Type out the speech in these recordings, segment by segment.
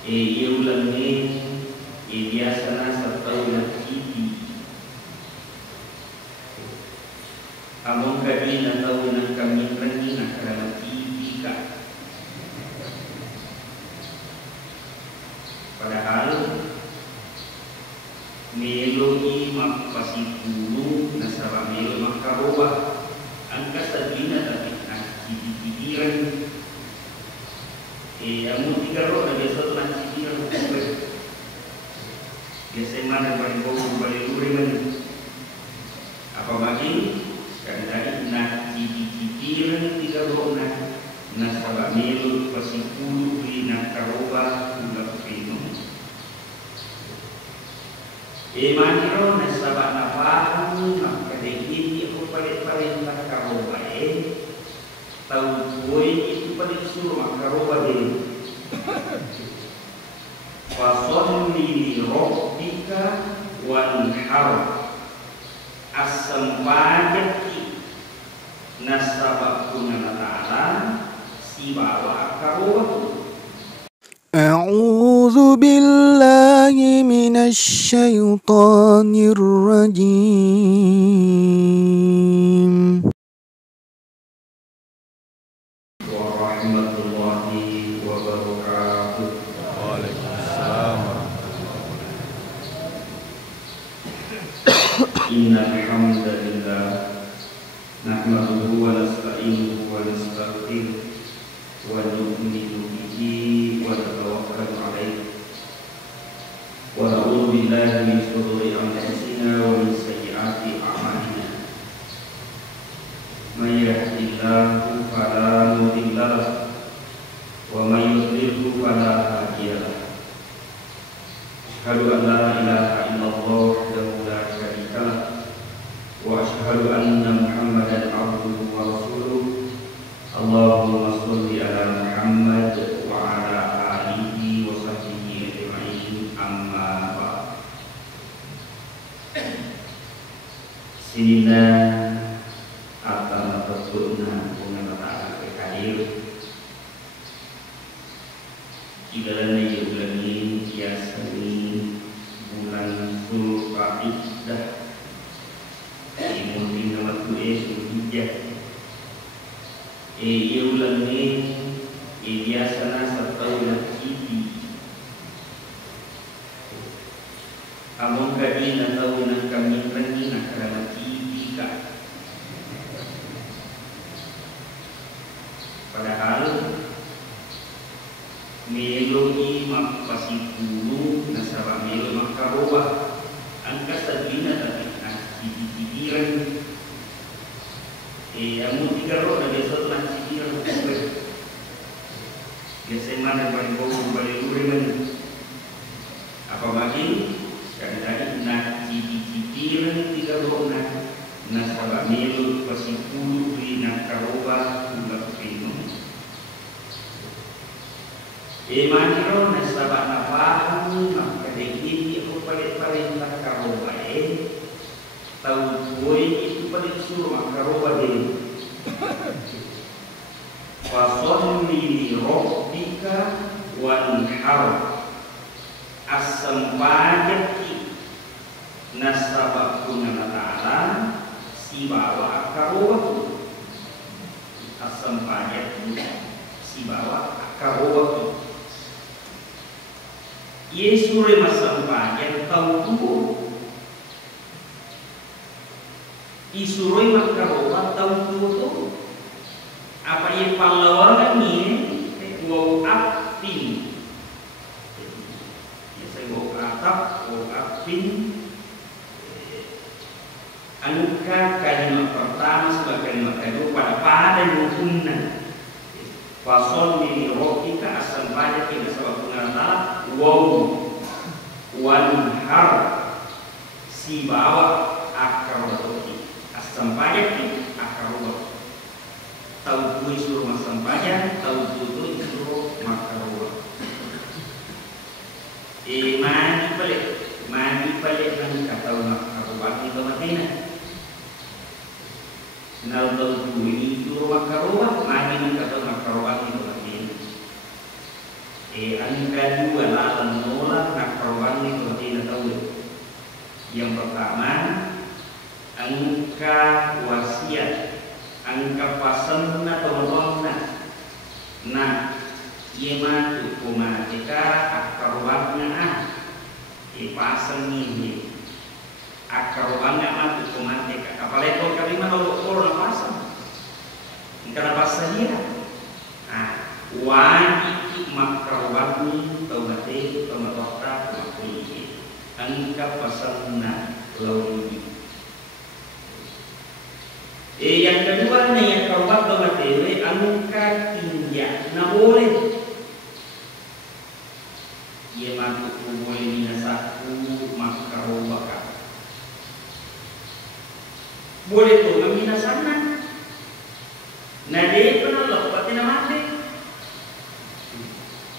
Ia ulang ni biasa na sa tawag TV. Among kami na tawag ng kami lagi na karena TV ka. Padahal melo magpasipuro na sa melo makaruwa ang kasabihan tapi nagkikikiran amo tigaro na biasa to nagkikiran biasa mana balibo baliluri man apa lagi sekali lagi nagkikiran tigaro na nasa melo pasipuro na karuwa ulah pino maniro na sabak na paham makadegin ako palit-palit makaroba tahu boy itu palit suruh makaroba din fasolli li rabbika wanhar asam pajaki nasabak punya ta'ala si bawa karoba. أعوذ بالله من الشيطان الرجيم warahmatullahi wabarakatuh. Waalaikumsalam. Innal hamdalillah nahmaduhu wa nasta'inuhu wa nastaghfiruh wa nu'minu bihi wa natawakkalu alayhi wa na'udzu billahi min shururi anfusina wa min sayyiati a'malina. May yahdihillahu fala mudilla lahu wa may yudlilhu fala hadiya lahu. Asyhadu an la ilaha illallah wahdahu la syarika lah wa asyhadu anna Muhammadan abduhu wa rasuluh. Allahumma sholli ala Muhammad wa ala alihi wa sahbihi ajma'in, amma ba'd. Sinina atau berguna dengan ta'ala hadir di dalam bulan ini biasa ini bulan Zulqa'dah di musim nama Zulhijjah. Ia bulan ini biasa na sa tawag TV. Among kami na tawag ng kami lagi na karena TV ka. Padahal melo magpasipuro na sa melo makaruwa ang kasabihan tapi nagkikiran amo tigaro na biasa to nagkikiran biasa mana balibo baliluri man apa lagi sekali lagi nagkikiran tigaro na nasa melo pasipuro na karuwa ulah pino maniro na sabak na paham makadegin ako palit-palit makaroba tahu boy itu palit suruh makaroba din fasolli li rabbika wanhar asam pajaki nasabak punya ta'ala si bawa karoba asam pajaki si bawa karoba. Yesus masampanya tahu tu, isuroi makaroba tahu tu, apa yang pahlawan ini wow apin, ya saya wow atap, wow apin, anuka kalimat pertama sebagai kalimat kedua pada rukunnya. Fasol di rohika asal banyak kita sebab pengarana wow wanhar si bawa akar rohi asal banyak ni akar rohi tahu tu suruh masam banyak tahu tu suruh makar rohi mani pelik kan kata makar rohi itu matina. Nal tahu ini suruh makar rohi mani kata makar rohi itu matina. An kedua lalan nolak nak karuan ni kalau tidak tahu. Yang pertama, angka wasiat, angka pasan na tolong nah ia matu kumatika akaruannya pasan ini akaruannya matu kumatika apalagi kalau kami menolak orang pasan karena pasan dia wajib makaruannya tomate tomatota makuli angka pasan na lalu yang kedua nih yang karuan tomate angka tinja na boleh ia masuk boleh minasaku makaruan boleh tuh meminasana nah dia pernah lepas tidak mati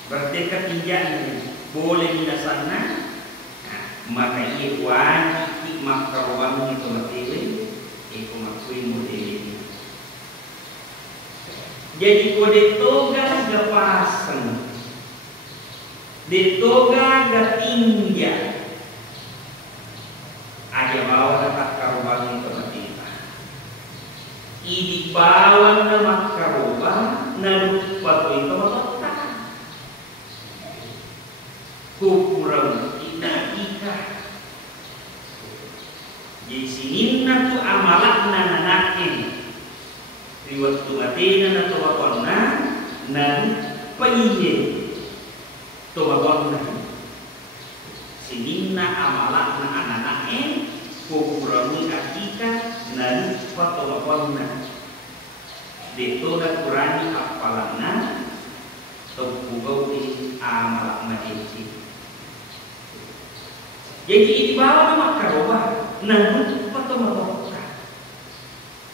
berarti ketinjaan boleh minasana maka ia wajib makaruan itu mati itu makui model jadi kode toga gapasang di toga gatinja aja bawa dapat karuban itu mati idi bawa nama karuban nalu patu itu matotak kukurang tidak ikah jadi sinina tu amalak nananakin riwat tu matina na tu wakona nalu paiye tu wakona sinina amalak na ananakin kukurang akika nalu patu wakona dito na kurani apalana tugpugaw di amalak majiti jadi di bawah nama karuban namun patu wakona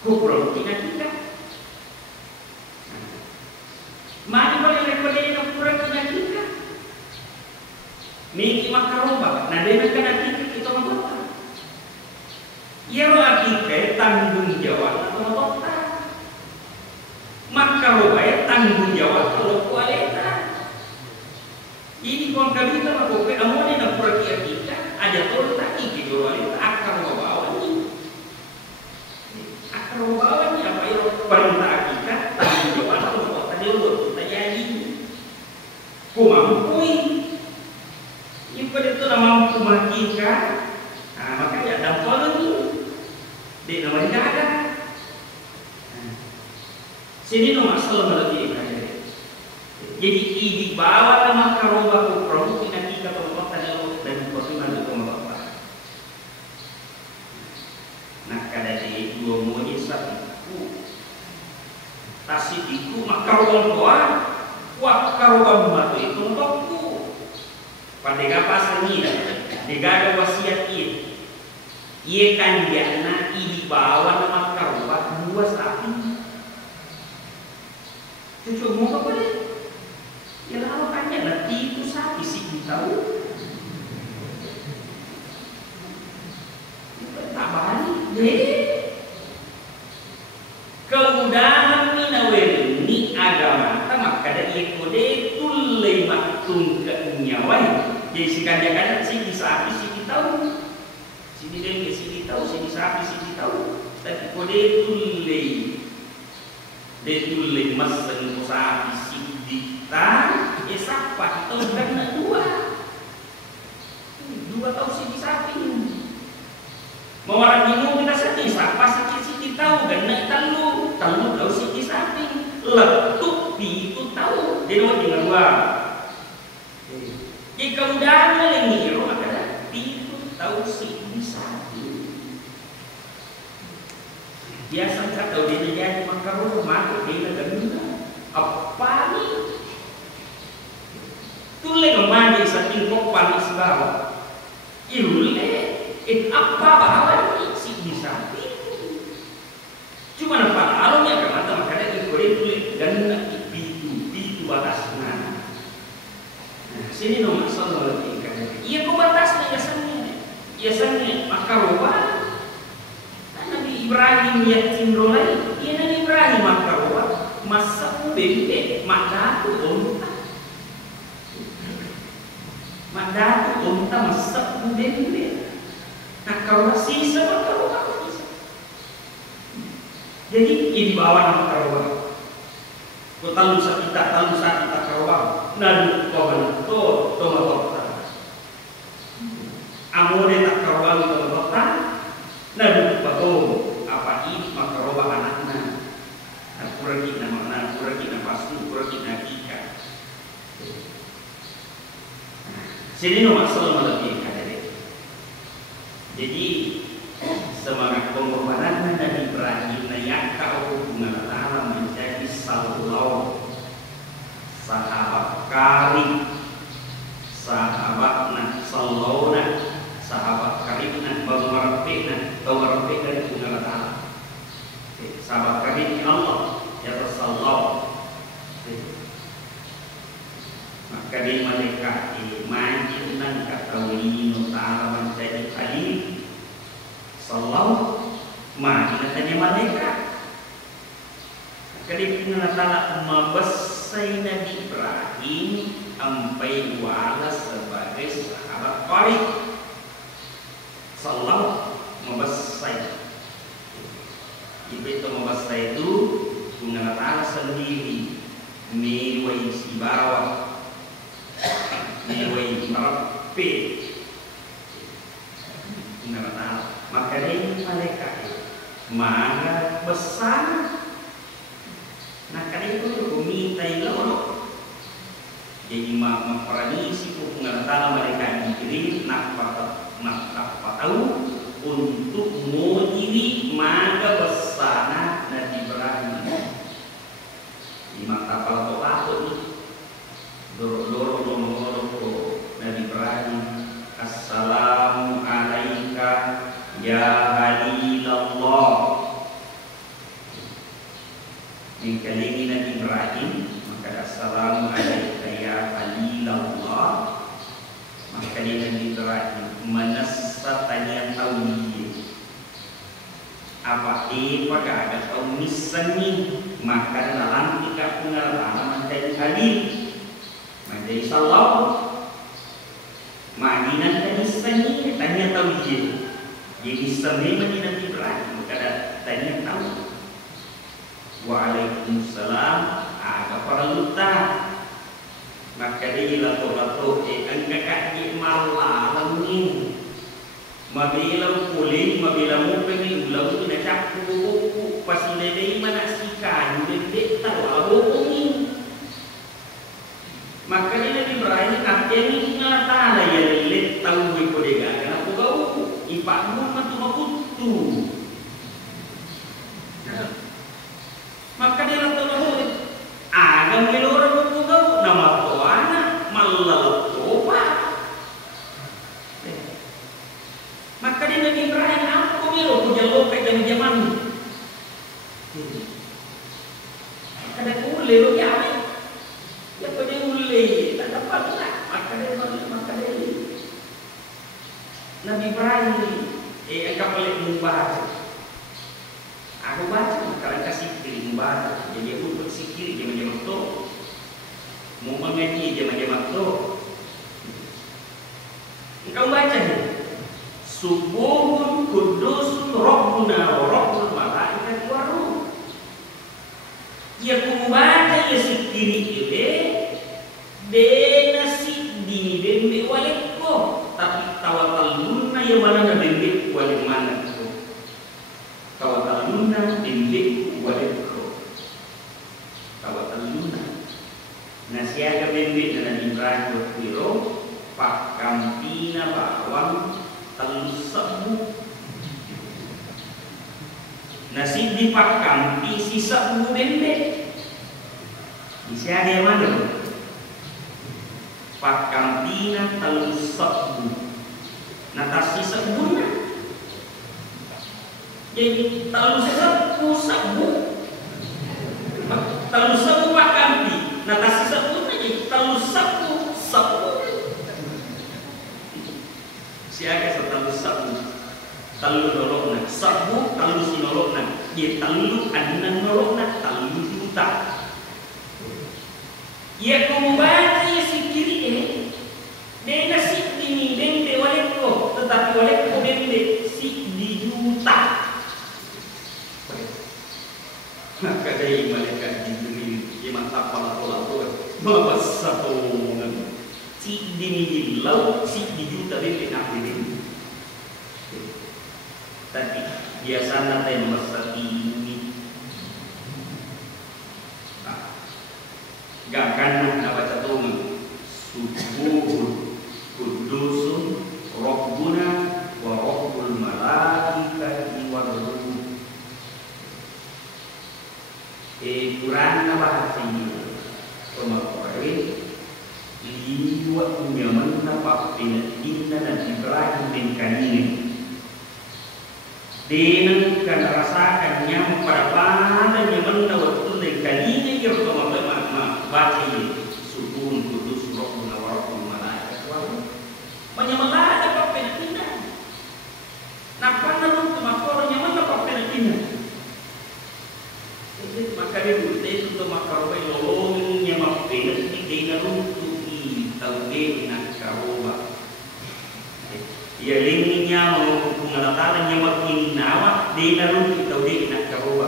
kukurang kita mari boleh rekodin na kurang kita Miki makaroba, nah dia nak kita mabota. Ia akike tanggung jawab atau mabota. Makaroba ya tanggung jawab atau kualita. Ini kon kami kita makope amone na pura kita aja tol taki gitu kualita akar bawa ini. Akar bawa ini apa ya perintah kita tanggung jawab atau mabota dia kita jadi. Kumampui pada itu nama mampu makikan, maka ya dampal ini, di nama jaga. Sini nomor masalah lagi jadi di bawah nama karoba kuprom kita kita perbuatan dan perbuatan itu mengapa? Nah kada di dua mujizat tasidiku makaroba doa, wah karoba matu itu untukku. Pandega pasang ini, digaga wasiat ini, ia kan jana di bawah nama karubat dua sapi. Cucu mau apa deh? Ya lalu tanya nanti itu sapi sih tahu. Tak balik deh. Kemudahan minawel ni agama, maka dari kode tulai maktum ke nyawai. Jadi si kanjang-kanjang si sapi si tahu, si dengke si tahu, si sapi si tahu. Tapi kode tulai masang sapi si dita, siapa tahu kan dua tahu si sapi. Mau orang bingung kita sedih, siapa si tahu kan talu tahu si sapi, letup itu tahu, dia mau tinggal dua. Jika udah lagi maka itu tahu si sapi. Biasa kita tahu dia jadi maka rumah dia ganda. Apa ni? Tulen mandi saking kopan isbawa. Ilule apa bahawa ni si sapi. Cuma nampak alumnya kemana makanya dikorin tulen ganda itu batasnya. Sini nomor masalah lagi kan. Ia pembatasnya biasanya makaroba. Nabi Ibrahim yang cindolai, ia Nabi Ibrahim makaroba. Masa bebek maka tu Mandatu unta masak bubende. Nah kalau sisa kalau sisa. Jadi ini bawa nama karuan. Ko talu sa kita karuan. Nadu kawan to tomatota. Amore tak karuan tomatota. Nadu bato apa ini makaroba anakna. Kuragi na mana, kuragi na pasu, kuragi na ikan. Sini no masalah lebih kadang. Jadi semangat pengorbanan Nabi Ibrahim yang kau hubungan Allah menjadi sallallahu sahabat karib, sahabat sallallahu sahabat karib bermerpek dari hubungan Allah. Sahabat karib Allah ya Rasulullah. Maka di mereka imajin dan katawin ta'ala menjadi khalil sallallahu majin tanya mereka. Maka di ta'ala membesai Nabi Ibrahim sampai wala sebagai sahabat qarib sallallahu membesai. Itu membesai itu dengan ta'ala sendiri mewai si bawah mewai merapi maka ini mereka mana besar. Nah karena itu minta ilmu jadi memperanisi hubungan antara mereka diri nak tahu untuk mengiri maka besar Nabi Ibrahim di mata kalau takut nih dorong Nabi Ibrahim assalamu alaika ya halilallah. Yang kali ini Nabi Ibrahim maka assalamu alaika ya halilallah. Maka dia Nabi Ibrahim menasatanya tauhid apa pada ada tauhid maka dalam tiga pengarang menjadi halil menjadi sallallahu Madinah tadi seni tanya tauhid. Jadi seni Madinah Ibrahim maka tanya tahu. Waalaikumsalam ada para luta. Maka dia lato angkat di malam ini. Mabila kuling mabila mu pengi ulau tu nak capu pasti lelei mana sikan lelei tahu abu ini. Maka dia Nabi Ibrahim akhirnya ngata lah ya lelei tahu berkodega. Kenapa kau ipakmu matu makutu. Maka dia lato agam kelora buku kau nama tuana malah topa. Maka dia Nabi Ibrahim aku biru punya lopek yang zaman. Ada kule lo ya. Ya pada kule tak dapat lah. Maka dia Nabi Ibrahim agak boleh membaca. Aku baca kalau kasih kiri membaca. Jadi aku bersikir dia macam tu. Mau mengaji dia macam tu. Engkau baca ni. Subuhun kudusun Rabbuna wa Rabbul malaikati war ruh. Ya kumbaca ya sikiri ide denasi dini dembe waleko tapi tawataluna ya mana dembe wale mana ko. Tawataluna dembe waleko. Tawataluna nasiaga dembe dan Ibrahim berpiro pak kampina bawang telusabu nasi dipakam di sisa bubu bende bisa ada yang mana pakam tina telusabu nata sisa bubunya jadi telusabu sabu telusabu pakam di nata sisa bubunya jadi telusabu sabu. Siapa serta sabu, talu nolokna, sabu talu sinolokna, dia talu anan nolokna, talu juta. Ia membaca ya sikiri dena si kadai malaikat Jibril yang mantap pala tolak mabas satongan si dini lau si dijuta bebe akhirin tapi biasanya teh masa ini gak kan nak baca tolong subuhul kudusun Rabbuna wa Rabbul malaikati wa ruh. Quran na bahasa ini. Pemakai liwat nyaman na papin inna na Ibrahim bin kanini. Denang kan rasakan nyam pada pada nyaman na waktu den kanini yang pemakai baca ini. Subun kudus Rabbuna wa Rabbul malaikati wa ruh. Menyamalah ada papin inna. Napa namun kemakornya mana papel ini? Maka dia buat itu makar lolongnya papel ini dia runtuh tahu dia nak karoba. Ia lingnya mau pengalatan yang makin nawa dia runtuh tahu dia nak karoba.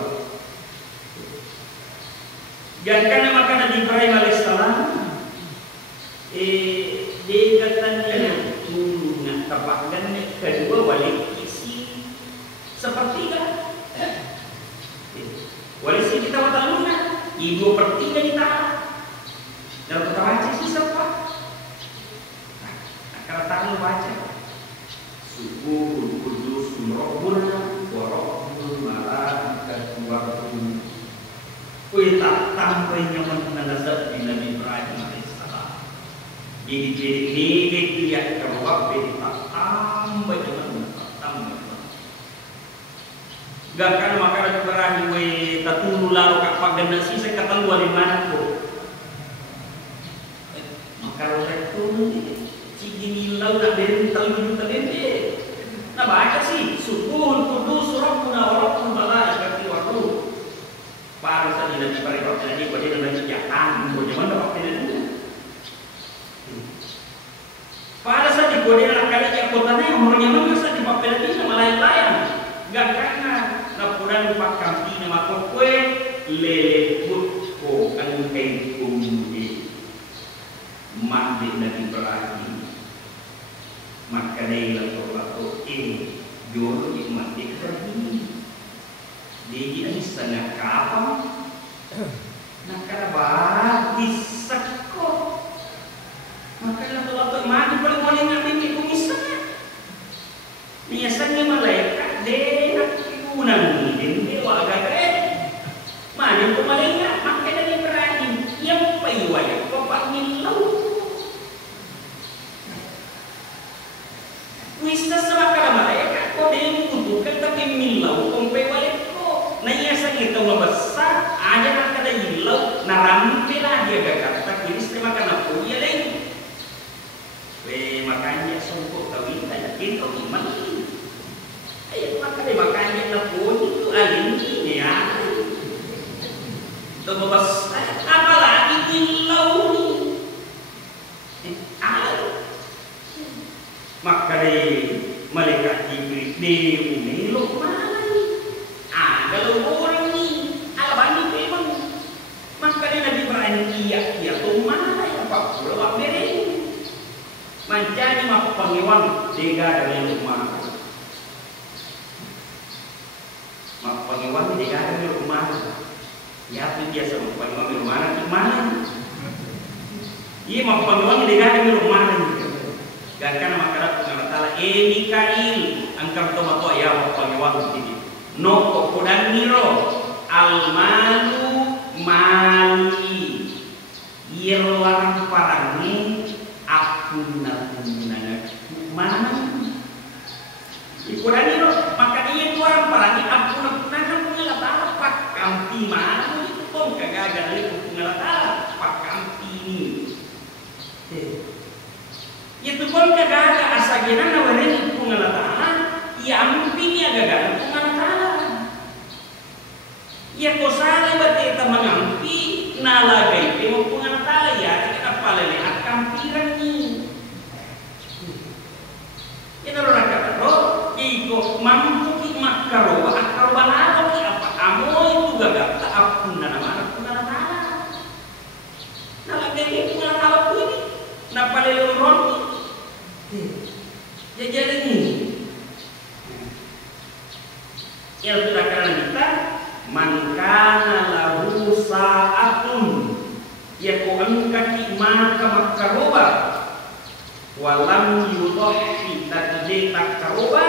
Jangan makan Nabi Ibrahim alaihissalam. Dia katanya dulu nak tapakkan kedua balik isi sepertiga. Walisi kita mataluna, ibu pertiga kita. Dalam kita baca sih siapa? Nah, kalau tahu baca, subuh kudus Rabbuna wa Rabbul malaikati wa ruh. Kuih tak tambah nyaman nazar di Nabi Ibrahim alaihissalam. Jadi dia kerwak dia tak tambah nyaman, tambah. Gak kan makanan berahi we tatulu lalu kak paganda sih saya kata lu di mana tuh makanan saya tuh cigi lalu nak beri talu juta dende nah baca sih subuh kudus Rabbuna wa Rabbul malaikati wa ruh para saja Nabi Ibrahim tadi pada Nabi Jahan bagaimana waktu itu para saja pada akan kotanya umurnya mana saja papel ini sama lain-lain gak karena laporan Pak Kampi nama kue lele putko anu kumudi mandi Nabi Ibrahim maka dia lato ini joro di mandi Ibrahim dia ini setengah kapal nak karabat disako maka lato mandi paling boleh ngambil kumisanya biasanya malaikat dia unang ini dewa gagre mana pemalingnya maka dari Ibrahim yang payuaya bapak milau wista sama malaikat kok dia membutuhkan tapi milau kompai balik kok nah iya sakit tahu besar ada nak ada milau narampe lah dia gagak tak kiri terima karena pun dia lain makanya songkok kawin yakin kau iman ayo maka dia makanya nepun itu alin ini ya terbebas apalagi milau maka dia malaikat Jibril dia meluk mana kalau orang ni alabani memang maka dia Nabi Ibrahim iya tuh mana ya Pak pulau Amerika mancani mak pengiwan tiga dari rumah mak pengiwan tiga dari rumah ya tu biasa mak pengiwan di rumah di mana iya mak pengiwan tiga dari rumah gak kan makanan pengatala Mikail angkar tomato ya mak pengiwan ini no kokudan niro almalu mali yerlang parangi aku nanggunanya mana ikurani loh maka dia itu orang parani aku nanggunanya pengelatala pak kampi mana itu kok kagak dari pengelatala pak kampi ini itu kok kagak ada asagina nawarin pengelatala ya ampi ya gagak pengelatala ya kosala berarti kita mengampi nalagai temo pengelatala ya kita palele kampiran ni. Ito rin nakataro, iko mampu ki makaro, akaro balalo ki apa amo itu gagap ta apun turun. Ya jadi ini. Yang sudah karena kita man kana lahu sa'atun yaku'an kaki maka makaroba walam yudhi tatije takaroba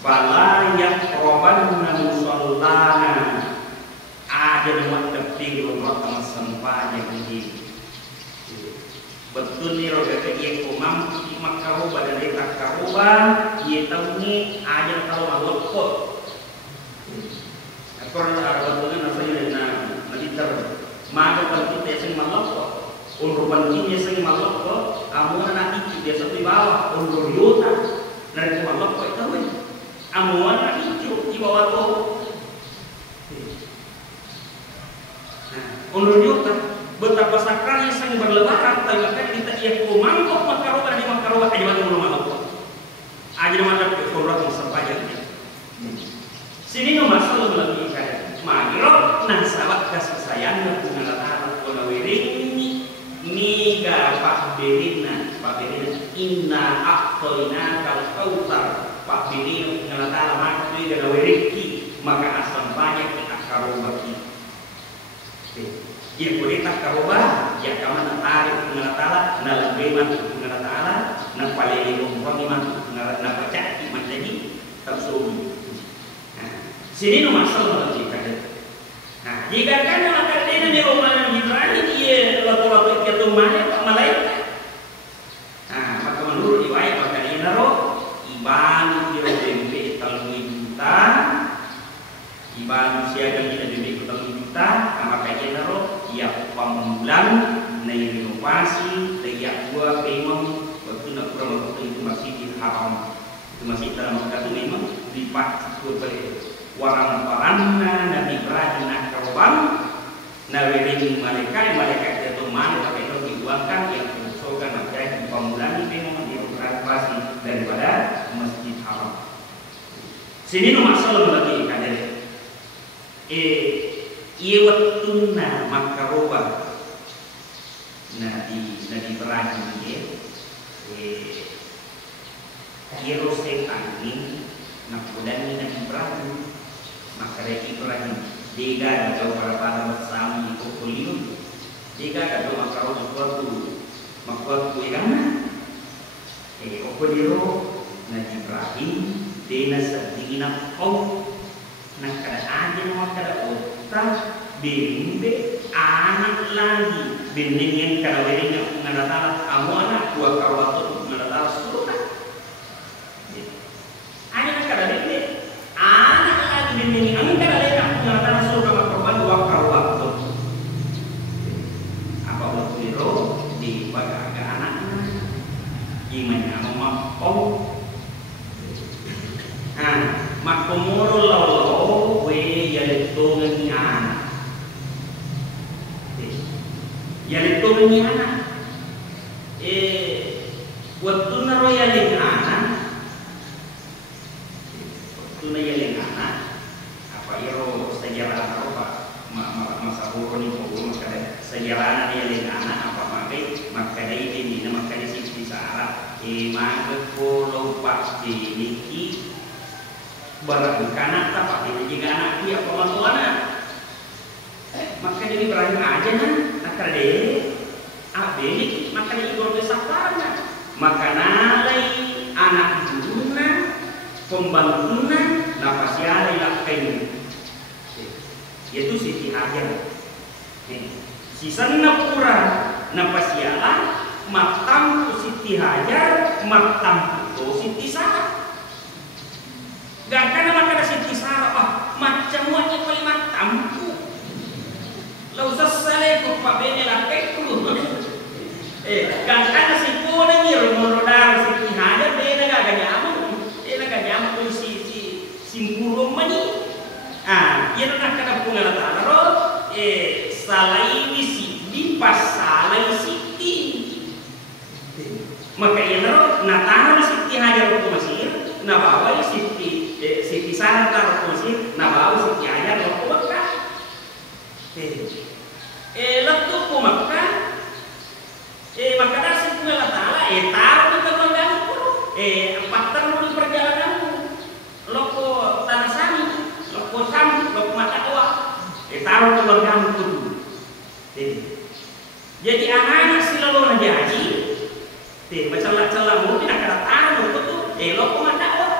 bala yakrobanna musallana ada nama teping rumah sama sempanya ini betul nih roga kaki kumam kaki makaroba dan takaroba ia tahu ni ada kalau malokot Korang ada bantuan nasanya na nalitar maga bantuan sing maloko undur bantuan sing maloko amuan na iki biasa di bawah undur yuta dari maloko itu we amuan na iki di bawah to undur yuta betapa sakralnya sing berlebaran tapi kan kita ia kumangkok makaroba di makaroba aja bantu maloko aja mana ke korang sepanjang sini no masalah lagi kan magro nang sawat kasih sayang na pengalatan ko na wiring ni ga pak berina inna aqtoina kal kautar pak berina pengalatan maka ni ga wiriki maka asam banyak kita karobaki ya boleh tak karoba ya kama na tarik pengalatan na lagreman pengalatan na paleli umpangi man pengalatan na pacaki man lagi tapsumi sini no masalah lagi kan. Nah, jika kan akan ada di rumah Ibrahim dia lato-lato itu mana Pak malaikat. Nah, maka menurut riwayat maka ini naro iban dia dembe kalau juta iban siaga kita dembe kalau juta maka ini naro ya pambulan na inovasi tiap dua pemang waktu nak kurang waktu itu masih haram itu masih dalam waktu memang lipat dua warang paranna Nabi Ibrahim nak korban nawiring malaikat itu mana pakai itu dibuangkan yang diusulkan menjadi pemulani memang dioperasi daripada Masjid Haram. Sini no masalah lagi kader. Ia waktuna makaroba Nabi Ibrahim ia rosetan ini nak budani Nabi Ibrahim maka dari Ibrahim dia ada para bersama di kuliah dia ada makaro makro yang okoliro Nabi Ibrahim dia sedina kau nak kada ada makara otak bimbe anak lagi binding yang kada werinya ngadata kamu anak dua kawatu ngadata surga ada kada bimbe ini kami kan ada yang menyatakan surga korban dua waktu apa waktu itu di bagi anaknya gimana mau makumurul lalu we yaitu anak yaitu anak waktu naro yaitu anak waktu yaitu anak iro sejarah apa masa burung itu maka sejarah dia dengan anak apa maka ini maka di sisi Arab maka kalau pasti niki berkanak apa ini jika anak dia pematuan maka jadi berani aja maka dia abis maka dia ikut besarnya maka nalai anak duna pembantunan nafas ya lakukan yaitu Siti Hajar. Sisa kurang nafas yalah matam Siti Hajar matam itu Siti Sarah. Gak akan makan Siti Sarah macam wajib paling matam tu. Lau sesale ko pabene la pekku. Gak akan si puna ngir morodar Siti Hajar dia gak nyamu si simpurong mani. Ia nak kena pungal tanah salai misi di pasalai siti. Maka ia naro natana Siti Hajar ke Mesir, nabawa Siti Sarah ke Mesir, nabawa Siti Hajar ke Mekah. Lalu ke Mekah, maka nasi pungal tanah taruh di keluargamu pun, partner di perjalananmu, loko tanah sami, loko sami, loko mata tua, taruh di keluargamu pun. Jadi anak-anak sila lo najaji, macam-macam mungkin akan taruh itu, loko mata tua,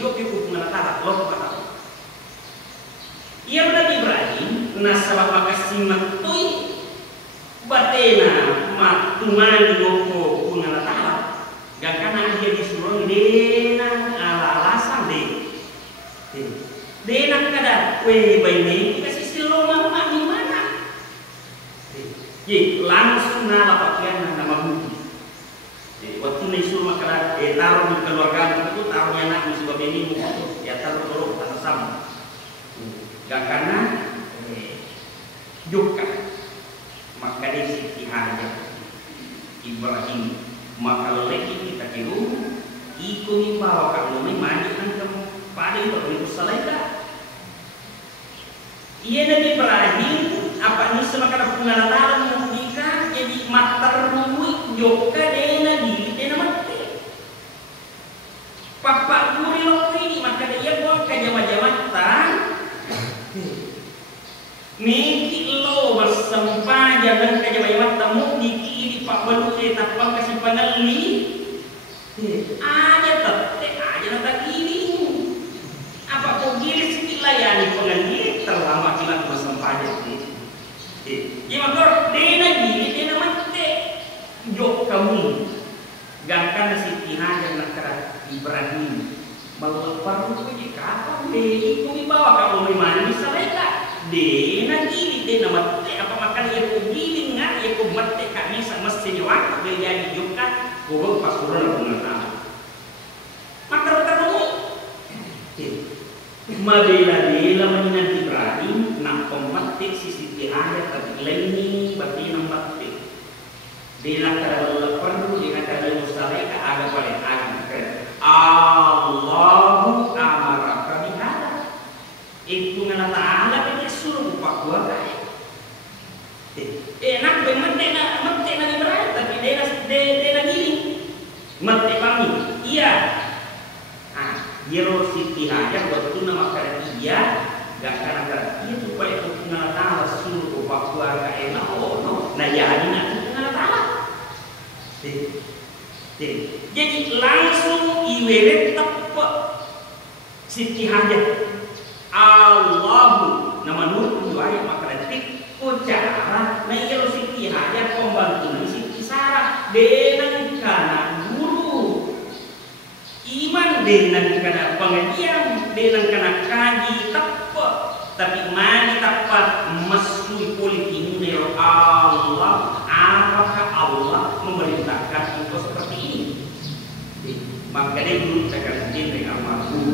yuk ikut menatarak loko mata tua. Ia Nabi Ibrahim, nasabah makasih matui. Batena matumani loko kunala tala gakana dia disuruh dena alasan dena kada we baini kasih silo mama di mana langsung nala pakaian nama bukti waktu disuruh makara taruh di keluarga itu taruhnya anak musibah ini ya taruh dulu tanah sama gakana juga maka dari Siti Hajar Ibrahim maka lagi kita kiru ikut bawa kalau maju kamu pada itu selesai. Ia Nabi Ibrahim apa ini semakan pengalatan jika jadi mater ruwit joka dena diri dena mati papa guri lokri maka dia buat kejama-jama tan niki lo bersempaja dan kejayaan temu niki di pak belu tapang kasih pangali aja tete aja nata kiri apa kau kiri sedikit layani pengali terlama kilat bersempaja ya makor dena gini dena mate jok kamu gangkan Siti Hajar nakara Ibrahim melepar itu di kapal deh kau bawa kamu mandi selesai dena gini dena mate apa makan ya ko gini nga ya ko mate kami sa mesin waktu dia jadi juga ko pasuran pengenal maka terus madela menyinan Ibrahim nak pematik Siti Hajar tapi lain berarti nak mate dela kada perlu dengan kada mustalika ada paling ada Allahu amaraka bihada itu ngala taala suruh pak gua kaya enak banget mati Nabi Ibrahim tapi dena gini mati kami iya Yero Siti Hajar waktu nama kata iya gak karena kata iya supaya kenal taala suruh pak gua kaya no nah jadi nak kenal taala jadi langsung iweret tepat Siti Hajar Allahu nama nur ayat maka detik cara na iya Siti Hajar pembantu Siti Sarah dengan kana guru iman dengan kana pengajian dengan kana kaji tepat tapi mani tepat masuk politik nero Allah apakah Allah memerintahkan itu seperti ini maka dia dulu cakap dengan amarku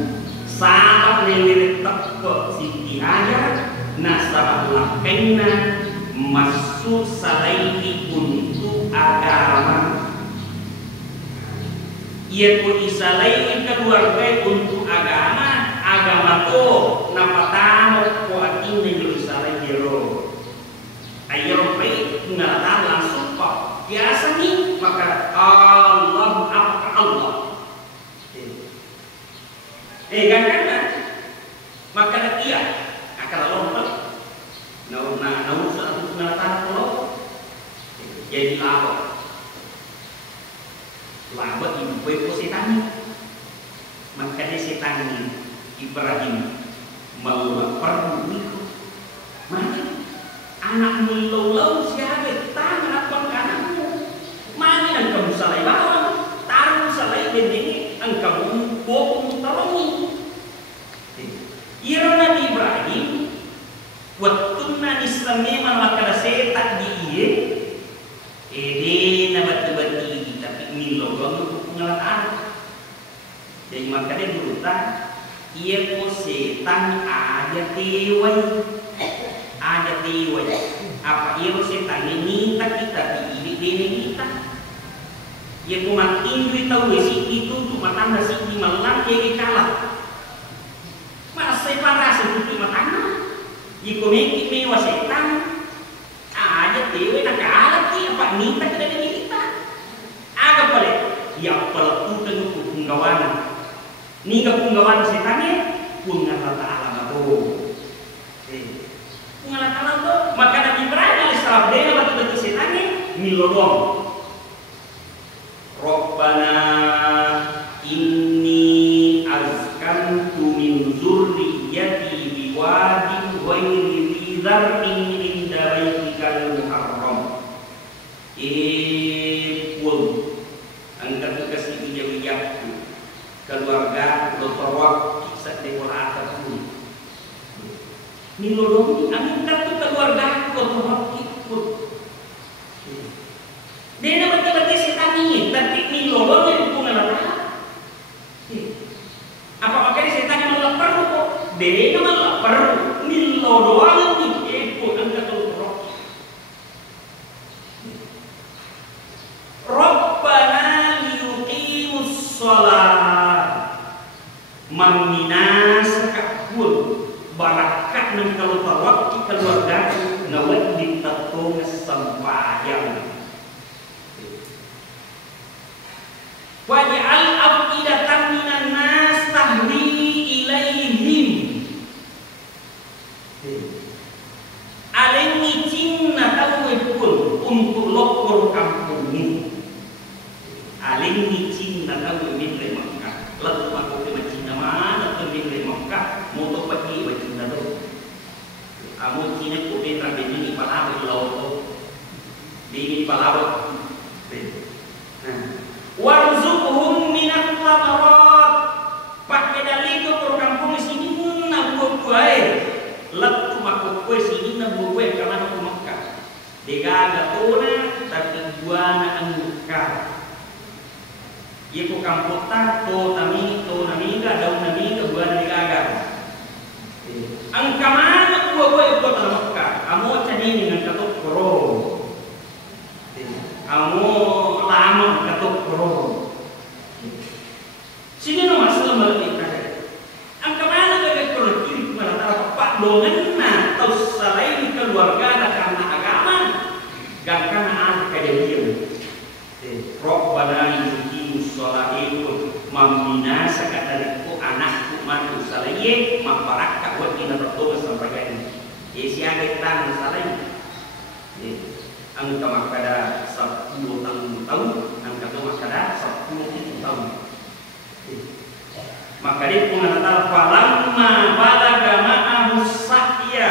sahabat nelirik tepat Siti Hajar nasabah lakena masuk salaihi untuk agama ia pun isalaihi keluarga untuk agama to napatamo kuatin na isalaihi ro ayo baik nggak langsung kok biasa nih maka Allah apa Allah gankan maka iya akan lompat naun satu penataran pulau jadi laba ibu ibu setan maka dia setan Ibrahim mau perlu mana anak melau siapa tangan apa kananmu mana yang kamu salah bawang taruh salah bending engkau bokong tolongi Ira Nabi Ibrahim waktu na Islamnya malakala setak di iye na batu-batu tapi milogong untuk pengalaman jadi makanya berutan ia ko setan ada tewai apa ia setan ini kita di ini kita ia ko matindu tahu si itu cuma tanda si di malam dia kalah masih parah seperti matana iko meki mewa setan aja tewe nak kalah ki apa nita kada kita aga ya peletukan ku punggawana ni ka punggawana setane pun Allah Ta'ala mabo pun Allah Ta'ala to maka Nabi Ibrahim alaihissalam dia waktu setane milodong Rabbana inni azkantu min zurriyyati biwadin ghairi dhi dzar'in inda baitikal muharram pun angkat kasih wijawiyahku keluarga dotorwak kisah dekolata pun nilodong angkat keluarga dotorwak pun dia nak betul-betul setan ini tapi nilodong yang pun anak apa makanya setan yang melapar kok dia melapar nilodong ini pun angkat dotorwak Rabbana liyuqimus shalah maminasaka pun barakat nang kalau waktu keluarga nawat ditatong sembahyang waj'al afidatan minan nas tahwi ilaihim alengi cinna tahu pun untuk lokor kampung ini alengi cinna tahu min le Makkah lalu aku ke Madinah mana tu min le Makkah moto pagi Madinah tu amu cina ko betra bini palawa lo di palawa warzuqhum minat thamarat pakai dalil ke kampung sini na buah letu makuk kue sini na buah karena aku Makkah dega gatona tapi buana angka ia ko kampota to nami ga daun nami ga buana dega angka mana buah ko ta Makkah amo tadi dengan katok koro amo lama katok koro sini no masalah balik angka mana ga koro kiri mana pak dongan na tau selain keluarga karena agama gak karena anak kejadian Rabbana yuqimus shalah mamina sakatariku anakku matu salaye mabaraka wa inna rabbuka sampaikan siaga tangan salaye angka makada 10 tahun angka tu makada 10 tahun maka dia pengantar falamma balaga ma'ahu sa'ya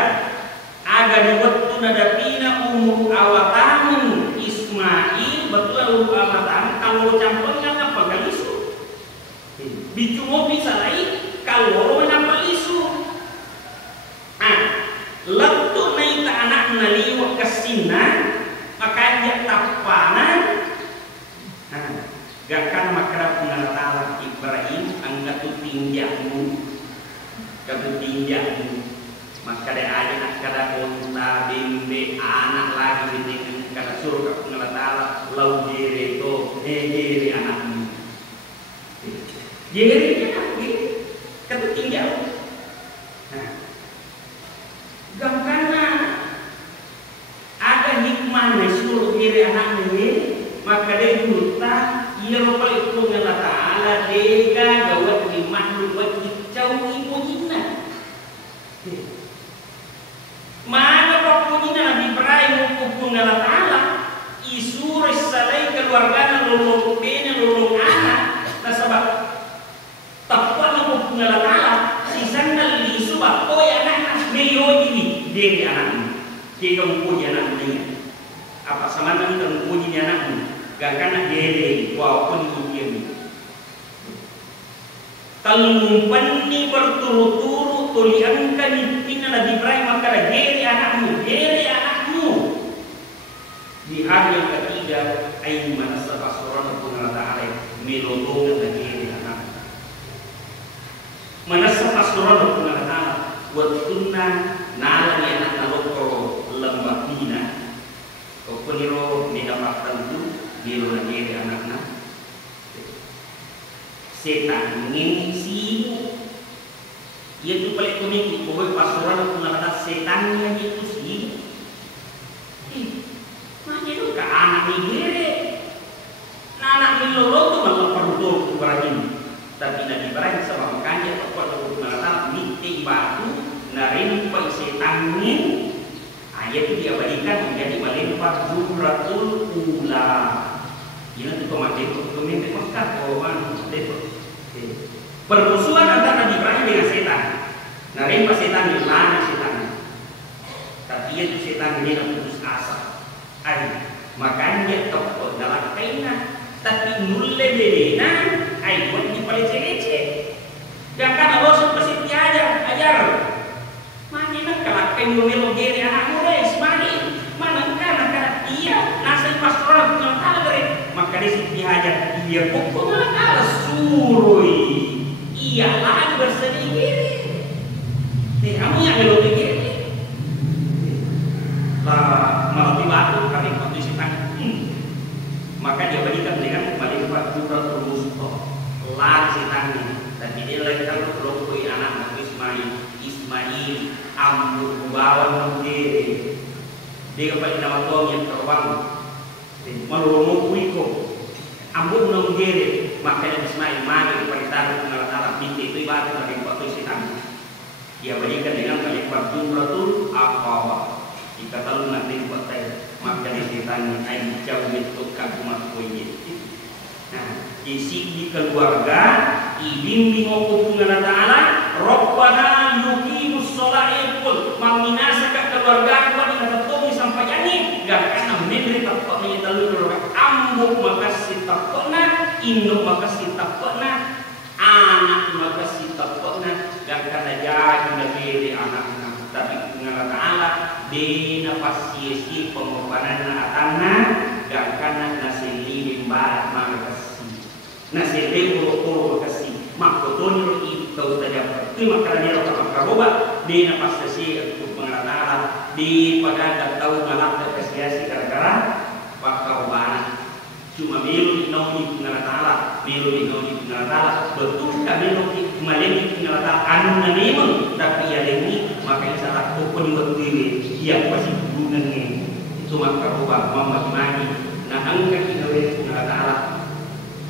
aga di waktu nadapina umur awatan Ismail betul awatan kalau campurnya apa galisu bicu mobil salai kalau menapa isu letuk naik anak naliwak kesina maka dia tapanan gakkan makara pengantar Ibrahim angkat tu tinjakmu maka dia aja kada unta bimbe anak lagi dengan kada surga pengantar lau jere to jere anakmu jere lagi kata tinjau gangkana ada hikmah suruh jere anakmu maka dia juta ia rupa itu Allah Ta'ala dega gawat di makhluk wajib jauh ibu hina mana papunina Nabi Ibrahim hukum Allah Ta'ala isu resalai keluarga lulung bina lulung anak nasabak tepat hukum Allah Ta'ala sisan nali isu bako ya anak meyo ini dari anakmu jika mempunyai anaknya apa sama nanti mempunyai anakmu gak kena dere walaupun mungkin talumpan ni berturut-turut tuliankan ipina Nabi Ibrahim maka dere anakmu di hari yang ketiga ayin manasa pasuran Allah Ta'ala melolongan dere anak manasa pasuran Allah Ta'ala buat tunna nalang anak nalokro lembah mina opuniro mendapatkan itu Bilo lagi anak-anak setan ngisi ia tu paling unik pokok pasuran pengalat setannya itu sih mana itu ke anak ini anak ini lolo tu betul Ibrahim. Tapi Nabi Ibrahim sama makanya kepada Allah miti batu narin pai setangin. Ayat itu diabadikan menjadi melimpah Zumratul Ula. Ini tu pemimpin Mekah kawan. Permusuhan antara Nabi Ibrahim dengan setan. Narin pas setan di mana setan? Tapi itu setan ini nak putus asa. Makanya toko dalam kaina. Tapi nulle bedena, buat di paling cece. Jangan Allah seperti ajar. Mana nak kalau kain melogeri anak muda semani. Mana kan iya nasi pastoral dengan talgre. Maka di sini ajar dia pokoknya kalah surui. Iya lagi bersedih. Kamu yang melogeri. Lah malah batu kami kondisi tangan. Maka dia berikan dengan melipat Zumratul Wusta lari setannya. Tapi dia lagi kalau berokoi anak Nabi Ismail ambil bawa sendiri. Dia kepada nama Tuhan yang terbang melurung wiko ambil sendiri. Maka Nabi Ismail maju kepada taruh mengalah binti itu ibarat dari waktu setan. Dia berikan dengan melipat Zumratul Aqabah. Jika tahu nanti buat saya maka ditanya air jauh bentuk kagumat kuih. Nah, isi di keluarga ibimbing Allah Taala, Rabbana yuqimus sholata qul maminasa ka keluarga ko ina tatong sampai yani gakana menri tapok ni talu keluarga ambuk makasih tapokna induk makasih tapokna anak makasih tapokna gakana jadi negeri anak. Tapi Allah Ta'ala dina pasti pengorbanan atanna gak kana nasili limbat makasih nasili urut kasih makotun itu saja terima kasih Allah Ta'ala dina pasti untuk Allah Ta'ala di pada dak tahu malak kasih gara-gara bakau bana cuma milu nauni Allah Ta'ala milu nauni Allah Ta'ala betul kami nauni maleni Allah Ta'ala anu nanimun tapi ya ini maka salah open berdiri yang pasti gunanya itu maka rubah Muhammad Mani nah angkat indonesia Allah Ta'ala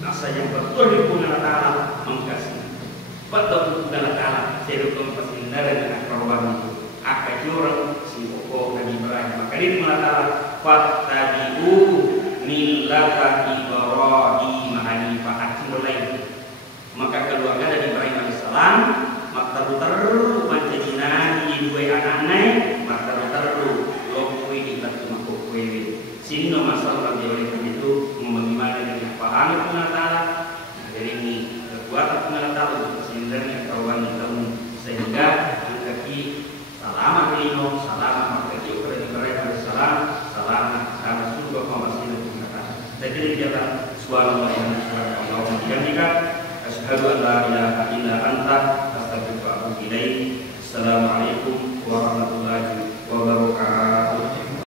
nasa yang betul di pun Allah Ta'ala mengkasih betul Allah Ta'ala serukung pasti dengan korban itu akan jurang si pokok Nabi Ibrahim maka ini Allah Ta'ala fattabi'u millata Ibrahim hanifah mulai maka keluarga dari Ibrahim alaihissalam maka terus menjadikan dua anaknya maka terus lokui di batu makukui sini masalah oleh itu bagaimana dengan paham Allah Ta'ala dari ini kekuatan Allah Ta'ala untuk kesindaran kawan kita sehingga mengkaki salam alaikum salam mengkaki kepada Ibrahim alaihissalam salam sama surga kawasin Allah Ta'ala jadi kita subhanallah yang Allah menjadikan asyhadu an la ilaha illa anta astaghfiruka wa atubu ilaik. Assalamualaikum warahmatullahi wabarakatuh.